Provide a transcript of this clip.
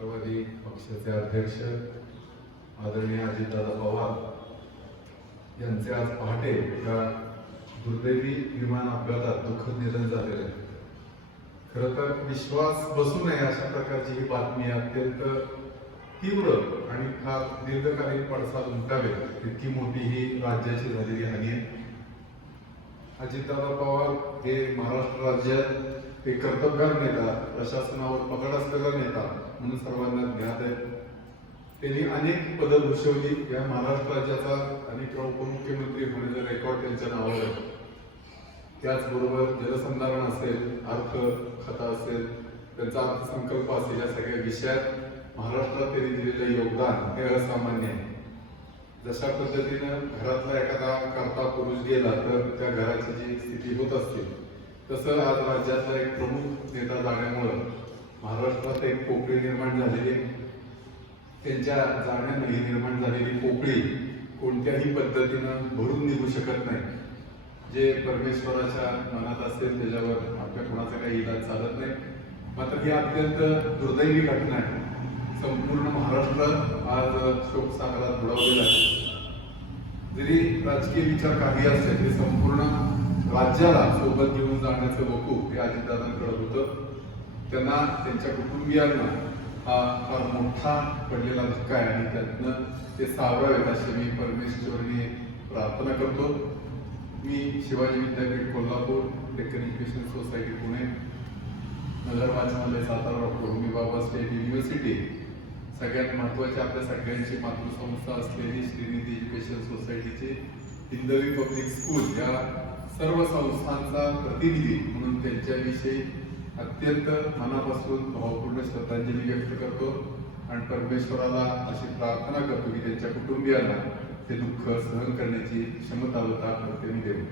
राष्ट्रवादी पक्षाचे अध्यक्ष आदरणीय अजितदादा पवार यांचे आज पहाटे एका दुर्दैवी विमान अपघातात दुःखद निधन झालेले आहे. खरं तर विश्वास बसू नये अशा प्रकारची ही बातमी अत्यंत तीव्र आणि फार दीर्घकालीन पडसाद उमटावेल इतकी मोठी ही राज्याची झालेली हानी आहे. अजितदादा पवार हे महाराष्ट्र राज्यात एक कर्तबगार नेता, प्रशासनावर पकड असलेला नेता म्हणून सर्वांना ज्ञात आहे. त्यांनी अनेक पदं भूषवली. या महाराष्ट्र राज्याचा अनेक उपमुख्यमंत्री होण्याचा रेकॉर्ड त्यांच्या नावावर आहे. त्याचबरोबर जलसंधारण असेल, अर्थ खाता असेल, त्यांचा अर्थसंकल्प असेल, या सगळ्या विषयात महाराष्ट्रात त्यांनी दिलेलं योगदान हे असामान्य आहे. जशा पद्धतीनं घरातला एखादा करता पुरुष गेला तर त्या घराची जी स्थिती होत असते, तसं आज राज्यातला एक प्रमुख नेता जाण्यामुळं महाराष्ट्रात एक पोकळी निर्माण झालेली. त्यांच्या जाण्यानं ही निर्माण झालेली पोकळी कोणत्याही पद्धतीनं भरून निघू शकत नाही. जे परमेश्वराच्या मनात असेल त्याच्यावर आपल्या कोणाचा काही इलाज चालत नाही. मात्र ही अत्यंत दुर्दैवी घटना आहे. संपूर्ण महाराष्ट्रात आज शोकसागरात बुडवलेला आहे. जरी राजकीय विचार काही असेल ते संपूर्ण राज्याला सोबत घेऊन जाण्याचं वकूफ हे अजितदादांकडे होतं. त्यांना त्यांच्या कुटुंबियांना हा फार मोठा पडलेला धक्का आहे आणि त्यातनं ते सावरावेत अशी मी परमेश्वरने प्रार्थना करतो. मी शिवाजी विद्यापीठ कोल्हापूर, डेक्कन एज्युकेशन सोसायटी पुणे, नगर वाचनालय सातारा, डॉक्टर होमी बाबा स्टेट युनिव्हर्सिटी, सगळ्यात महत्त्वाची आपल्या सगळ्यांची मातृसंस्था असलेली श्रीनिधी एज्युकेशन सोसायटीचे हिंदवी पब्लिक स्कूल, या सर्व संस्थांचा प्रतिनिधी म्हणून त्यांच्याविषयी अत्यंत मनापासून भावपूर्ण श्रद्धांजली व्यक्त करतो आणि परमेश्वराला अशी प्रार्थना करतो की त्यांच्या कुटुंबियांना ते दुःख सहन करण्याची क्षमता प्रत्येक देऊ.